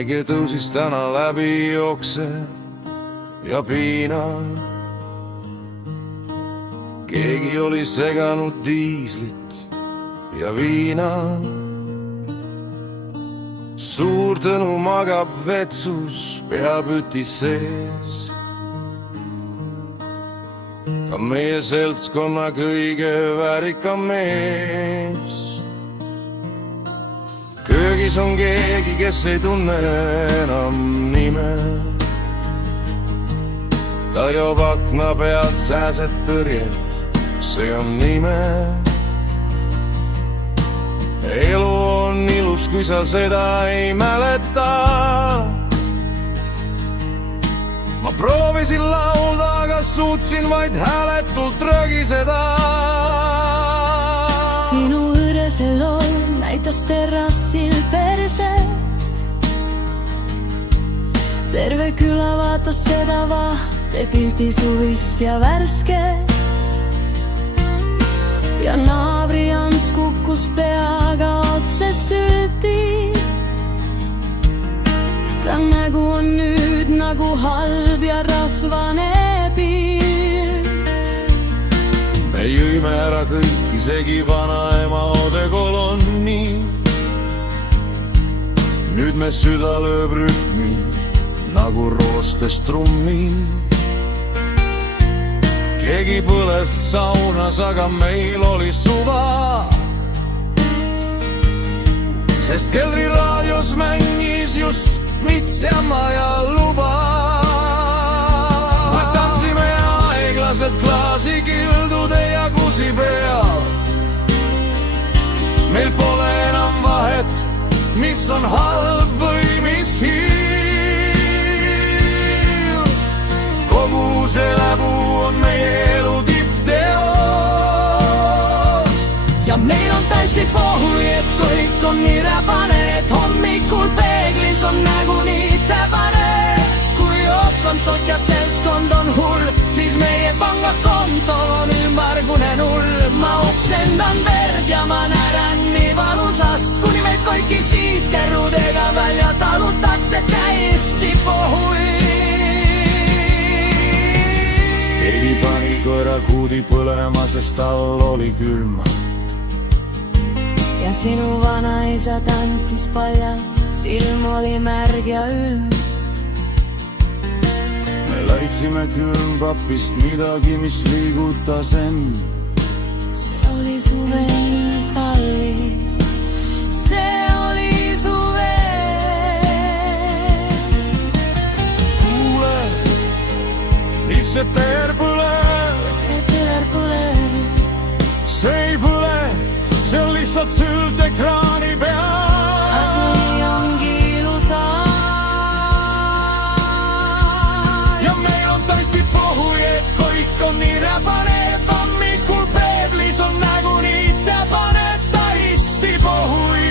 päike tõusis täna läbi jookseb ja piinab. Keegi oli seganud diislit ja viina. Suur Tõnu magab vetsus peapüti sees. Ka meie seltskonna kõige väärikam mees. Köögis on keegi, kes ei tunne enam nime. Ta joob akna pealt sääset tõrjet, see on nime. Elu on ilus, kui sa seda ei mäleta. Ma proovisin laulda, aga suutsin vaid hääletult rögiseda. Sinu õdesel on näitas terrassil perset. Terve küla vaatas seda vahtepilti suvist ja värsket. Ja naabri Ants kukkus peaga otse süldi. Ta nägu on nüüd nagu halb ja rasvane pilt. Me jõime ära kõik, isegi vanaema odekolonni. Nüüd me süda lööb rütmi nagu roostes trummi. Keegi põles saunas, aga meil oli suva. Sest keldriraadios mängis just Mits ja Maja luba. Me tantsime aeglaselt klaasikildude ja kusi peal. Meil pole enam vahet, mis on halb või mis hiil. Kogu see läbu on meie elu tippteos. Ja meil on täiesti pohhui, et kõik on nii räpane, et hommikul peeglis on nägu nii täpane. Kui okkonsot ja seltskond on hull, siis meie pangakontol on ümmargune null. Ma oksendan verd ja ma näran nii valusast, kuni meid kõiki siit kerrudega välja talutakse täiesti pohhui. Keegi pani koera kuudi põlema, sest tal oli külm. Ja sinu vanaisa tantsis paljalt, silm oli märg ja ülm. Me läiksime külmpapist midagi, mis liigutas end. See oli su vend, kallis, see oli su vend. Kuule, miks see teer põleb? See teer põleb. See ei põle, see on lihtsalt sült ekraani peal. Nii ongi ilusa. Ja meil on täiesti pohhui, et kõik on nii räpane, et hommikul peeglis on nägu nii täpane, täiesti pohhui.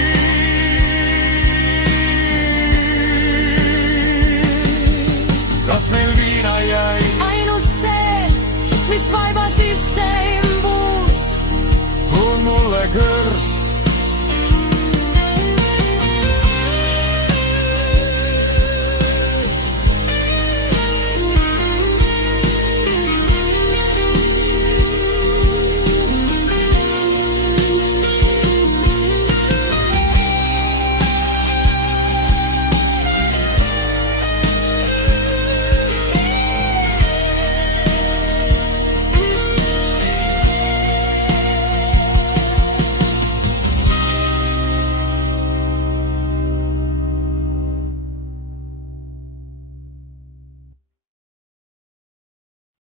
Kas meil viina jäi? Ainult see, mis vaiba sisse imbus. Mulle kõrs